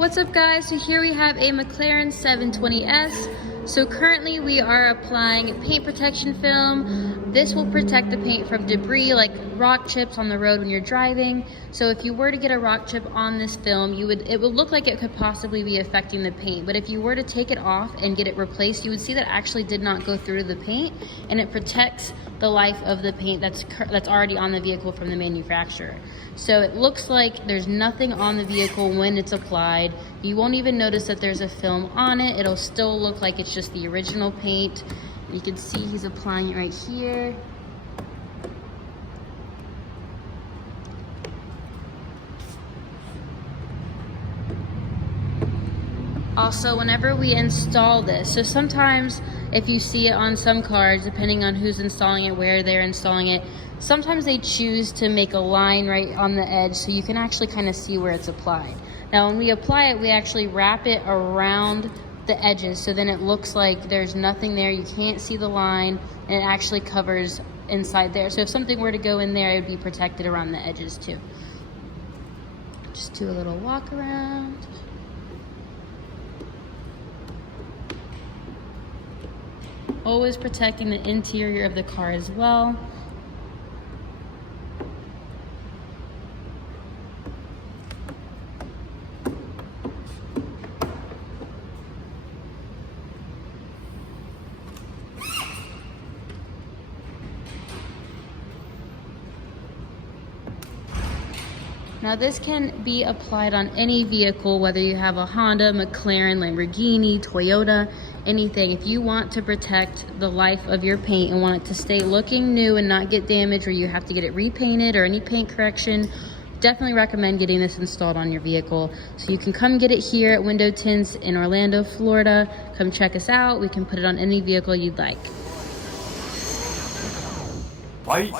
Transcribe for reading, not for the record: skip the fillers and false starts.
What's up guys, so here we have a Mclaren 720S. So currently we are applying paint protection film. This will protect the paint from debris like rock chips on the road when you're driving. So if you were to get a rock chip on this film, it would look like it could possibly be affecting the paint. But if you were to take it off and get it replaced, you would see that it actually did not go through the paint, and it protects the life of the paint that's already on the vehicle from the manufacturer. So it looks like there's nothing on the vehicle when it's applied. You won't even notice that there's a film on it. It'll still look like it's just the original paint. You can see he's applying it right here. Also, whenever we install this, so sometimes if you see it on some cars, depending on who's installing it, where they're installing it, sometimes they choose to make a line right on the edge so you can actually kind of see where it's applied. Now, when we apply it, we actually wrap it around the edges, so then it looks like there's nothing there. You can't see the line, and it actually covers inside there. So if something were to go in there, it would be protected around the edges too. Just do a little walk around. Always protecting the interior of the car as well. Now this can be applied on any vehicle, whether you have a Honda, McLaren, Lamborghini, Toyota, anything. If you want to protect the life of your paint and want it to stay looking new and not get damaged, or you have to get it repainted or any paint correction, definitely recommend getting this installed on your vehicle. So you can come get it here at Window Tints in Orlando, Florida. Come check us out. We can put it on any vehicle you'd like. Bye.